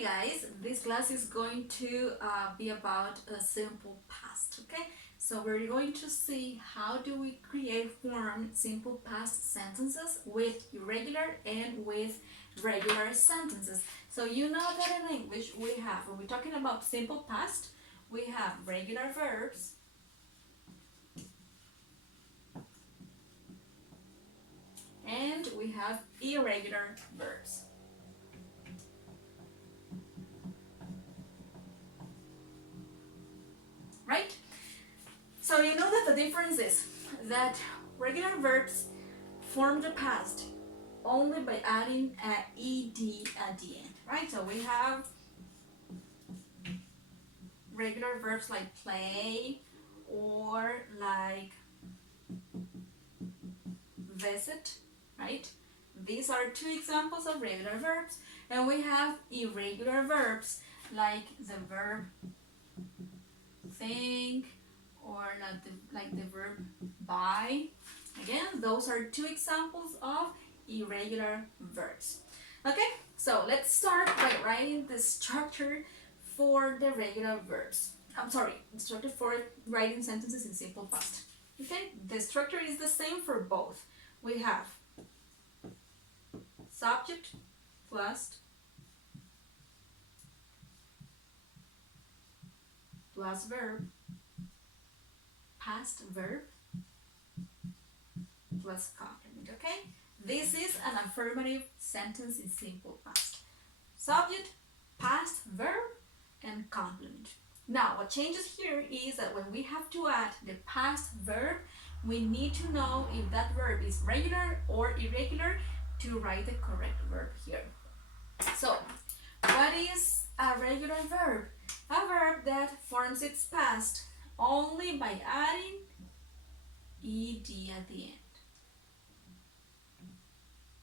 Okay guys, this class is going to be about a simple past, okay? So we're going to see how do we create form simple past sentences with irregular and with regular sentences. So you know that in English we have, when we're talking about simple past, we have regular verbs and we have irregular verbs. Right? So you know that the difference is that regular verbs form the past only by adding an ed at the end, right? So we have regular verbs like play or like visit, right? These are two examples of regular verbs, and we have irregular verbs like the verb think or like the verb buy. Again, those are two examples of irregular verbs. Okay, so let's start by writing the structure for the regular verbs. I'm sorry, the structure for writing sentences in simple past. Okay, the structure is the same for both. We have subject plus verb, past verb plus complement. Okay, this is an affirmative sentence in simple past. Subject, past verb, and complement. Now, what changes here is that when we have to add the past verb, we need to know if that verb is regular or irregular to write the correct verb here. So, what is a regular verb? A verb that forms its past only by adding ed at the end.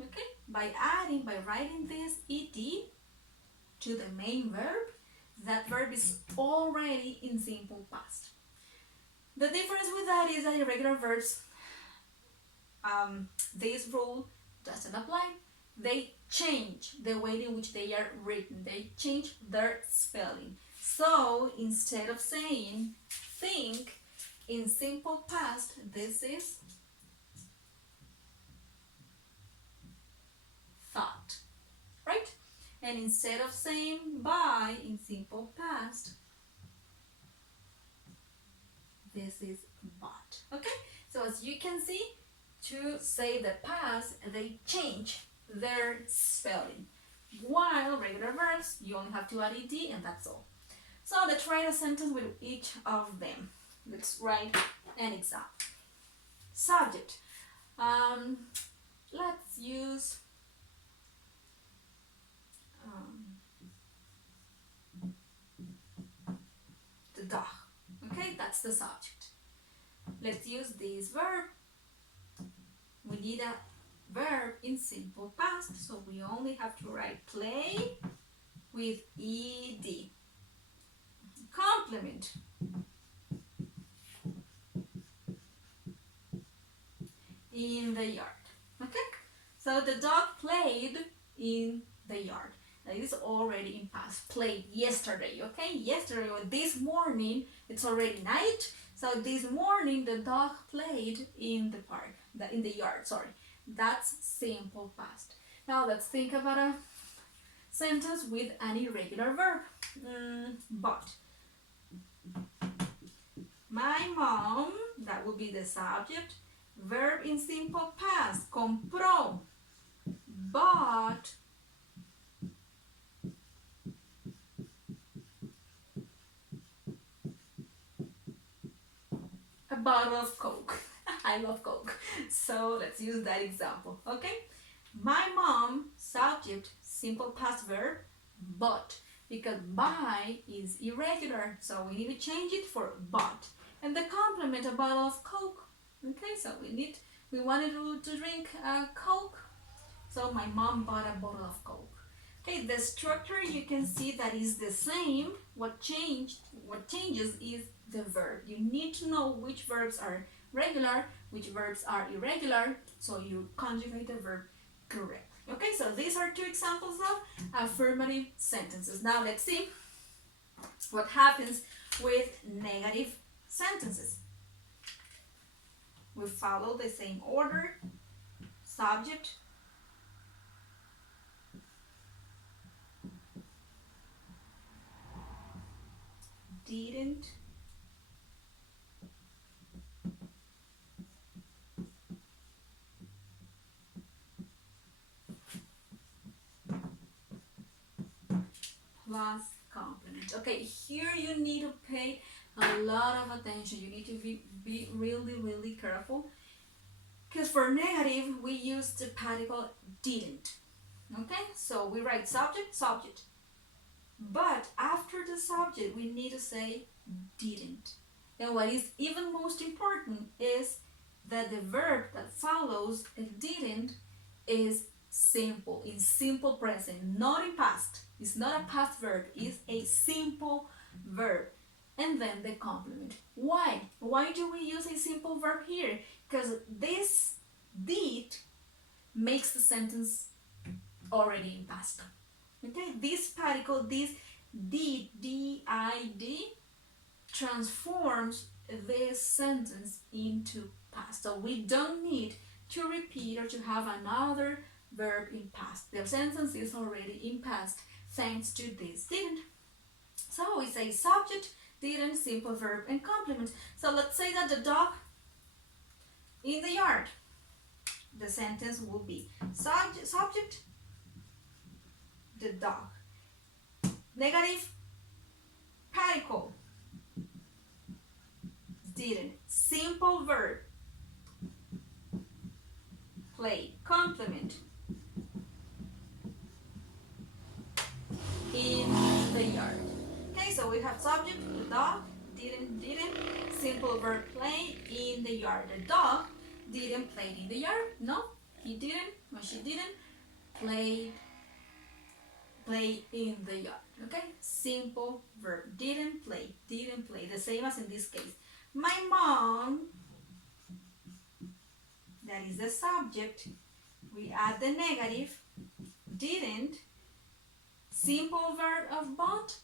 Okay? By writing this ed to the main verb, that verb is already in simple past. The difference with that is that irregular verbs, this rule doesn't apply. They change the way in which they are written. They change their spelling. So instead of saying think in simple past, this is thought, right? And instead of saying buy in simple past, this is bought. Okay, so as you can see, to say the past, they change their spelling, while regular verbs, you only have to add ed and that's all. So let's write a sentence with each of them. Let's write an example. Subject, let's use the dog. Okay, that's the subject. Let's use this verb. We need a verb in simple past, so we only have to write play with ed. Complement, in the yard. Okay, so the dog played in the yard. Now it is already in past. Played yesterday. Okay, yesterday or this morning, it's already night. So this morning the dog played in the park, in the yard. Sorry, that's simple past. Now let's think about a sentence with an irregular verb. But my mom, that would be the subject. Verb in simple past, compró, bought a bottle of Coke. I love Coke. So let's use that example, okay? My mom, subject, simple past verb, bought, because buy is irregular, so we need to change it for bought. And the complement, a bottle of Coke. Okay, so we wanted to drink Coke, so my mom bought a bottle of Coke. Okay, the structure you can see that is the same. What changes is the verb. You need to know which verbs are regular, which verbs are irregular, so you conjugate the verb correctly. Okay, so these are two examples of affirmative sentences. Now let's see what happens with negative sentences. We follow the same order: subject, didn't, plus complement. Okay, here you need to pay a lot of attention. You need to be really, really careful. Because for negative, we use the particle didn't. Okay, so we write subject, subject. But after the subject, we need to say didn't. And what is even most important is that the verb that follows it didn't is simple, in simple present, not in past. It's not a past verb, it's a simple verb. And then the complement. Why? Why do we use a simple verb here? Because this did makes the sentence already in past. Okay, this particle, this did, D-I-D, transforms this sentence into past. So we don't need to repeat or to have another verb in past. The sentence is already in past thanks to this didn't. So we say subject, didn't, simple verb, and complement. So let's say that the dog in the yard. The sentence will be subject, the dog. Negative, particle, didn't. Simple verb, play. Complement, in the yard. Okay, so we have subject, the dog, didn't, simple verb, play, in the yard. The dog didn't play in the yard. No, he didn't, or she didn't play in the yard. Okay, simple verb, didn't play, the same as in this case. My mom, that is the subject, we add the negative, didn't, simple verb of bought,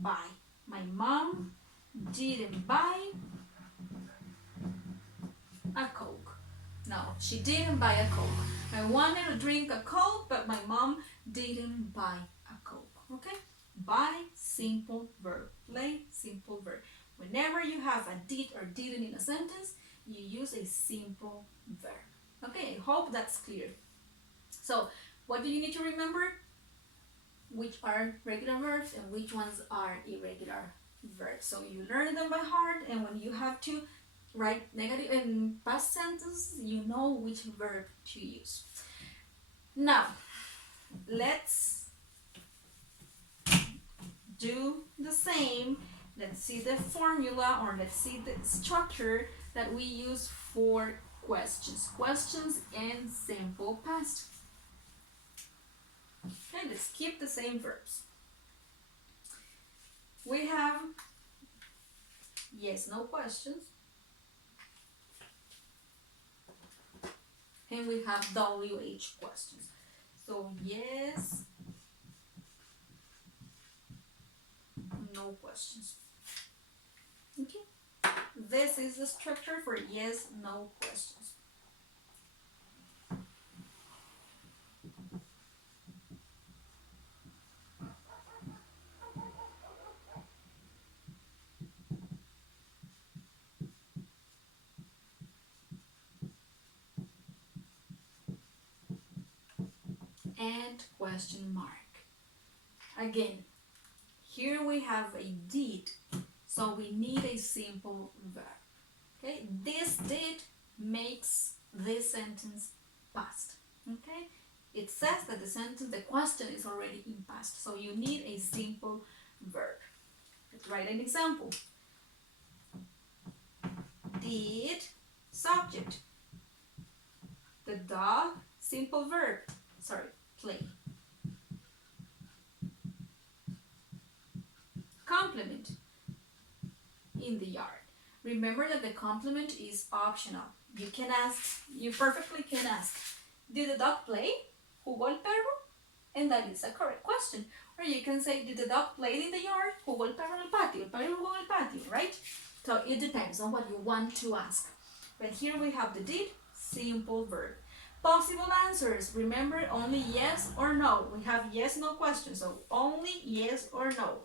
buy. My mom didn't buy a Coke. No, she didn't buy a Coke. I wanted to drink a Coke, but my mom didn't buy a Coke. Okay? Buy, simple verb. Play, simple verb. Whenever you have a did or didn't in a sentence, you use a simple verb. Okay, I hope that's clear. So, what do you need to remember? Which are regular verbs and which ones are irregular verbs. So you learn them by heart, and when you have to write negative and past sentence, you know which verb to use. Now, let's do the same. Let's see the formula, or let's see the structure that we use for questions. Questions in simple past. Okay, let's keep the same verbs. We have yes, no questions. And we have WH questions. So yes, no questions. Okay, this is the structure for yes, no questions. And question mark. Again, here we have a did, so we need a simple verb. Okay, this did makes this sentence past. Okay, it says that the question is already in past, so you need a simple verb. Let's write an example. Did, subject, the dog, simple verb, play. Complement, in the yard. Remember that the complement is optional. You perfectly can ask, did the dog play? ¿Jugó el perro? And that is a correct question. Or you can say, did the dog play in the yard? ¿Jugó el perro en el patio? El perro jugó en el patio, right? So it depends on what you want to ask. But here we have the did, simple verb. Possible answers. Remember, only yes or no. We have yes, no question. So only yes or no.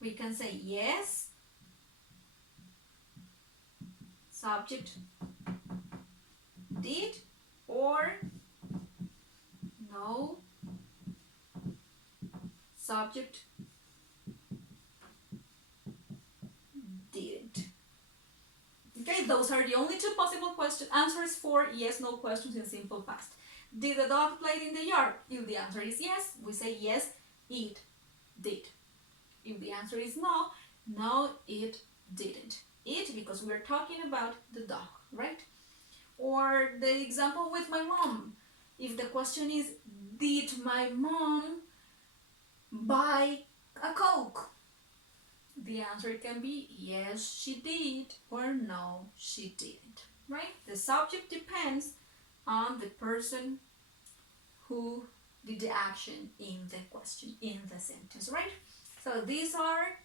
We can say yes, subject, did, or no, subject, didn't. Okay, those are the only two possible question answers for yes, no questions in simple past. Did the dog play in the yard? If the answer is yes, we say yes, it did. If the answer is no, no, it didn't. It, because we're talking about the dog, right? Or the example with my mom. If the question is, did my mom buy a Coke? The answer can be yes, she did, or no, she didn't, right? The subject depends on the person who did the action in the question, in the sentence, right? So these are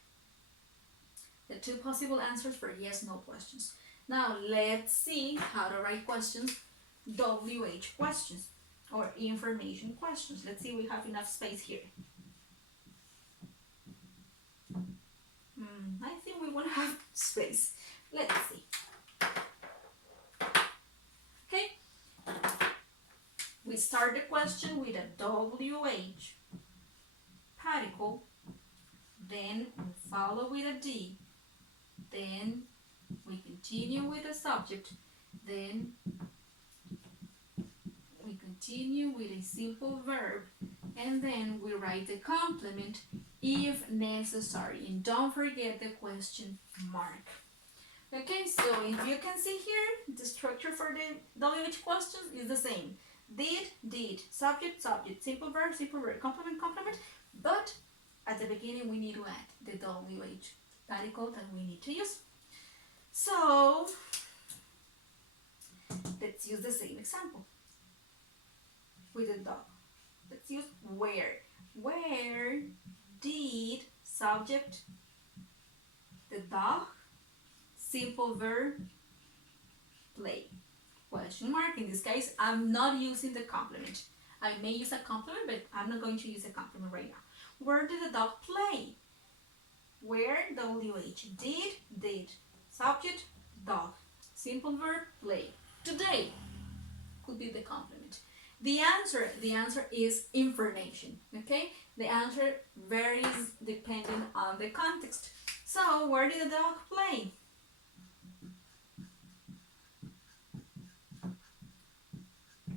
the two possible answers for yes, no questions. Now let's see how to write questions, WH questions, or information questions. Let's see if we have enough space here. I think we won't have space. Let's see. Okay. We start the question with a WH particle, then we follow with a D, then we continue with a subject, then we continue with a simple verb, and then we write the complement if necessary. And don't forget the question mark. Okay, so if you can see here, the structure for the WH questions is the same. Did, subject, simple verb, complement, but at the beginning we need to add the WH particle that we need to use. So let's use the same example with the dog. Let's use where. Where did, subject, the dog, simple verb, play? Question mark. In this case, I'm not using the complement. I may use a complement, but I'm not going to use a complement right now. Where did the dog play? Where, WH, did, subject, dog, simple verb, play. Today could be the complement. The answer is information, okay? The answer varies depending on the context. So, where did the dog play?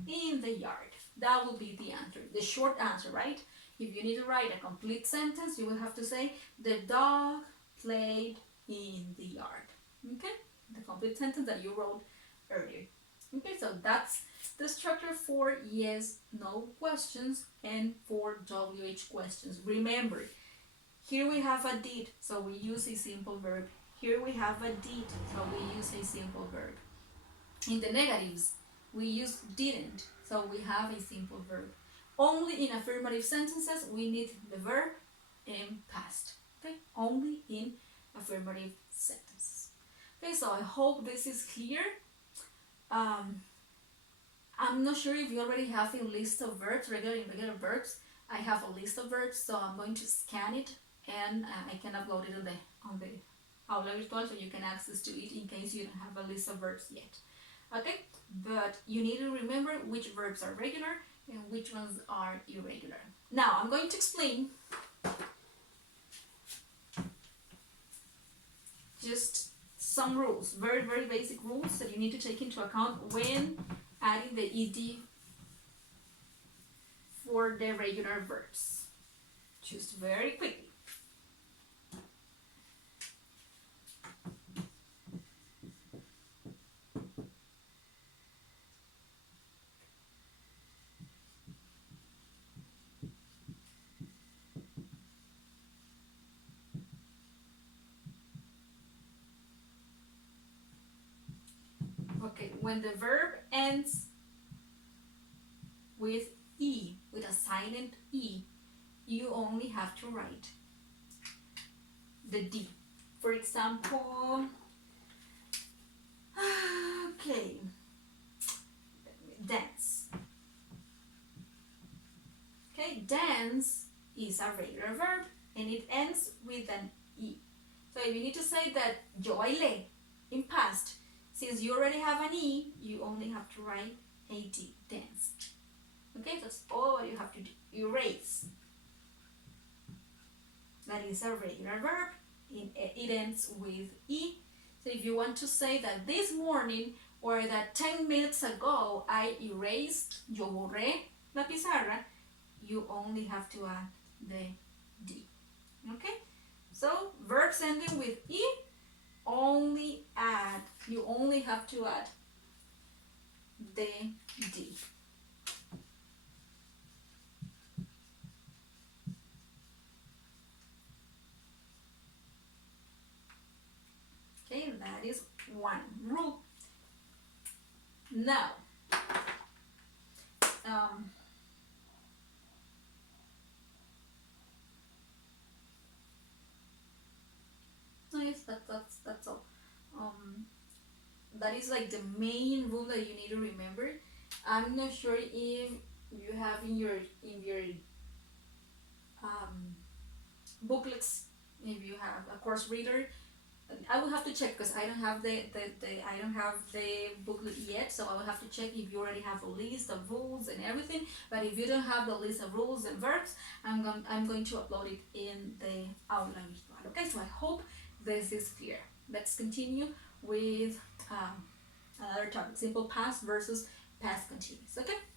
In the yard. That will be the answer, the short answer, right? If you need to write a complete sentence, you will have to say, the dog played in the yard. Okay? The complete sentence that you wrote earlier. Okay, so that's the structure for yes, no questions and for WH questions. Remember, here we have a did, so we use a simple verb. Here we have a did, so we use a simple verb. In the negatives, we use didn't, so we have a simple verb. Only in affirmative sentences, we need the verb in past. Okay, only in affirmative sentences. Okay, so I hope this is clear. I'm not sure if you already have a list of verbs, regular verbs. I have a list of verbs, so I'm going to scan it and I can upload it on the Aula Virtual, so you can access to it in case you don't have a list of verbs yet. Okay, but you need to remember which verbs are regular and which ones are irregular. Now I'm going to explain just some rules, very basic rules that you need to take into account when adding the ed for the regular verbs. Just very quickly. Okay, when the verb ends with E, with a silent E, you only have to write the D. For example, okay, dance. Okay, dance is a regular verb and it ends with an E. So if you need to say that yo bailé in past, since you already have an E, you only have to write a D, dance. Okay, that's all you have to do. Erase. That is a regular verb. It ends with E. So if you want to say that this morning or that 10 minutes ago I erased, yo borré la pizarra, you only have to add the D. Okay? So verbs ending with E, you only have to add the D. Okay, that is one rule. Now, yes, that's all. That is like the main rule that you need to remember. I'm not sure if you have in your um, booklets, if you have a course reader. I will have to check because I don't have I don't have the booklet yet, so I will have to check if you already have a list of rules and everything. But if you don't have the list of rules and verbs, I'm going to upload it in the outline virtual. Okay, so I hope this is clear. Let's continue with another topic: simple past versus past continuous. Okay.